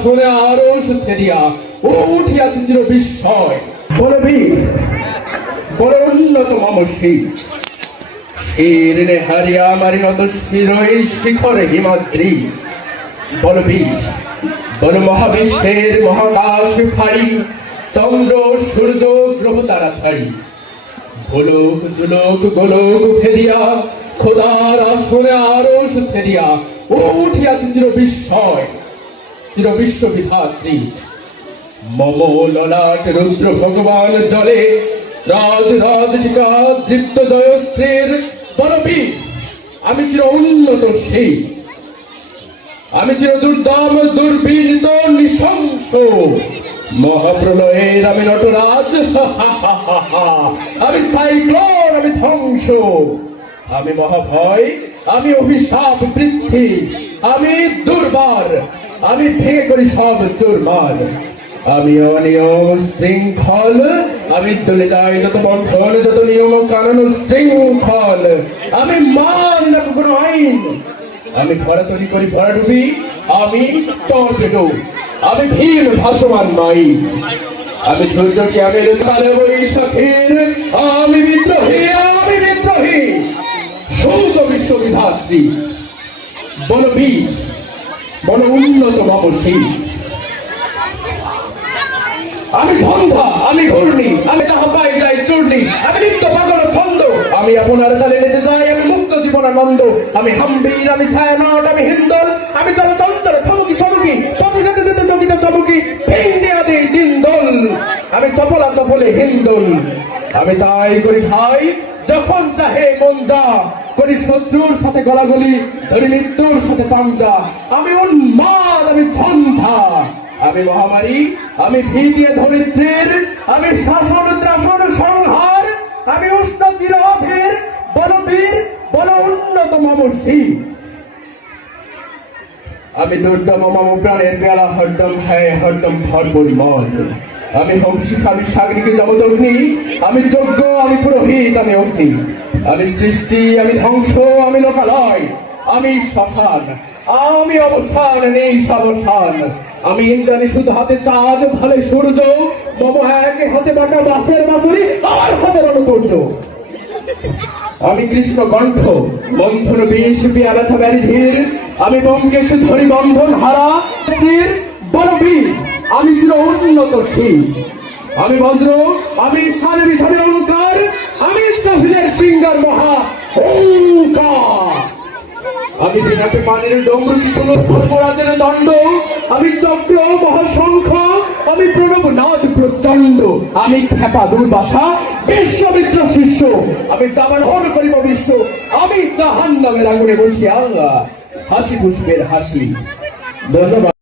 শুনে আরো ছেড়িয়া ও উঠিয়াছে চির বিস্ময়। বলে বীর বলে উন্নত মম শিরে হারিয়া মারি নত শিরই শিখরে হিমাদ্রি। বল বীর বল মহাবিশ্বের মহাকাশ ফাড়ি চন্দ্র সূর্য গ্রহ তারা ছাড়ি গোলক দুলক গোলক ফেরিয়া খোদার আসনে আরো ছেড়িয়া ও উঠিয়াছে চির বিস্ময় চির বিশ্ববিধাত্রী। মম ললাট রুদ্র ভগবান জলে রাজ রাজ টিকা দৃপ্ত জয়শ্রীর। বলবি আমি চির উন্নত সেই, আমি চির দুর্দম দুর্বিনীত নৃশংস মহাপ্রলয়ের আমি নটরাজ। আমি সাইক্লোন, আমি ধ্বংস, আমি মহাভয়, আমি অভিশাপ বৃদ্ধি, আমি দুর্বার, আমি ভেঙে করি সব চুরমার। আমি অনিয়ম শৃঙ্খল, আমি দলে যাই যত বন্ধন যত নিয়ম কানুন শৃঙ্খল। আমি মান না কোনো আইন, আমি ভরা তৈরি করি ভরা ডুবি, আমি টর্পেডো, আমি ভীম ভাসমান নই। আমি ধৈর্যকে আমি কালে বৈশাখীর, আমি বিদ্রোহী, আমি বিদ্রোহী সৌজ বিশ্ববিধাত্রী। বলবি বল উন্নত মমশী। আমি ঝঞ্ঝা, আমি ঘূর্ণি, আমি যাহা পাই যাই চূর্ণি, আমি নিত্য পাগল ছন্দ, আমি আপনার তালে নেচে যাই, আমি মুক্ত জীবনানন্দ। আমি হাম্বীর, আমি ছায়ানট, আমি হিন্দল, আমি চঞ্চল ঠমকি চমকি পথে যেতে যেতে চকিতে চমকি ভেঙ দেয়া দেই দিন দোল। আমি চপলা চপলে হিন্দল, আমি তাই করি ভাই যখন চাহে মন যা করি শত্রুর সাথে গলাগলি ধরি মৃত্যুর সাথে পাঞ্জা। আমি উন্মাদ, আমি ঝঞ্ঝা, আমি মহামারী, আমি ভীতিয়ে ধরিত্রীর, আমি শাসন ত্রাসন সংহার, আমি উষ্ণ চির অধীর। বলবীর বল উন্নত মমশী। আমি দুর্দম মম প্রাণের বেলা হরদম হ্যায় হরদম ভরপুর মদ। আমি হংসিক, আমি সাগরিকে জগদগ্নি, আমি যজ্ঞ, আমি পুরোহিত, আমি অগ্নি। আমি সৃষ্টি, আমি ধ্বংস, আমি লোকালয়, আমি শ্মশান, আমি অবসান নেই সবসান। আমি ইন্দ্রাণী শুধু হাতে চাঁদ ভালে সূর্য, মম এক হাতে বাঁকা বাঁশের বাঁশুরি, আর হাতে রণকৌর্য। আমি কৃষ্ণ কণ্ঠ, মন্থন বিষ পিয়া ব্যথা ব্যাধির, আমি ব্যোমকেশ ধরি বন্ধন হারা স্ত্রীর। বলবীর আমি চির উন্নত শিব, আমি বজ্র, আমি সারে বিষাদে অলঙ্কার, আমি ইসরাফিলের সিংহার মহা ওঙ্কার। আমি বিনাকে পানির ডমরুকি শুনো ধর্মরাজের দণ্ড, আমি চক্র মহাশঙ্খ, আমি প্রণব নাদ প্রচণ্ড, আমি খেপা দুর্বাসা বিশ্বমিত্র শিষ্য, আমি দাবানল করিব বিশ্ব, আমি জাহান্নামের আগুনে বসিয়া হাসি পুষ্পের হাসি। ধন্যবাদ।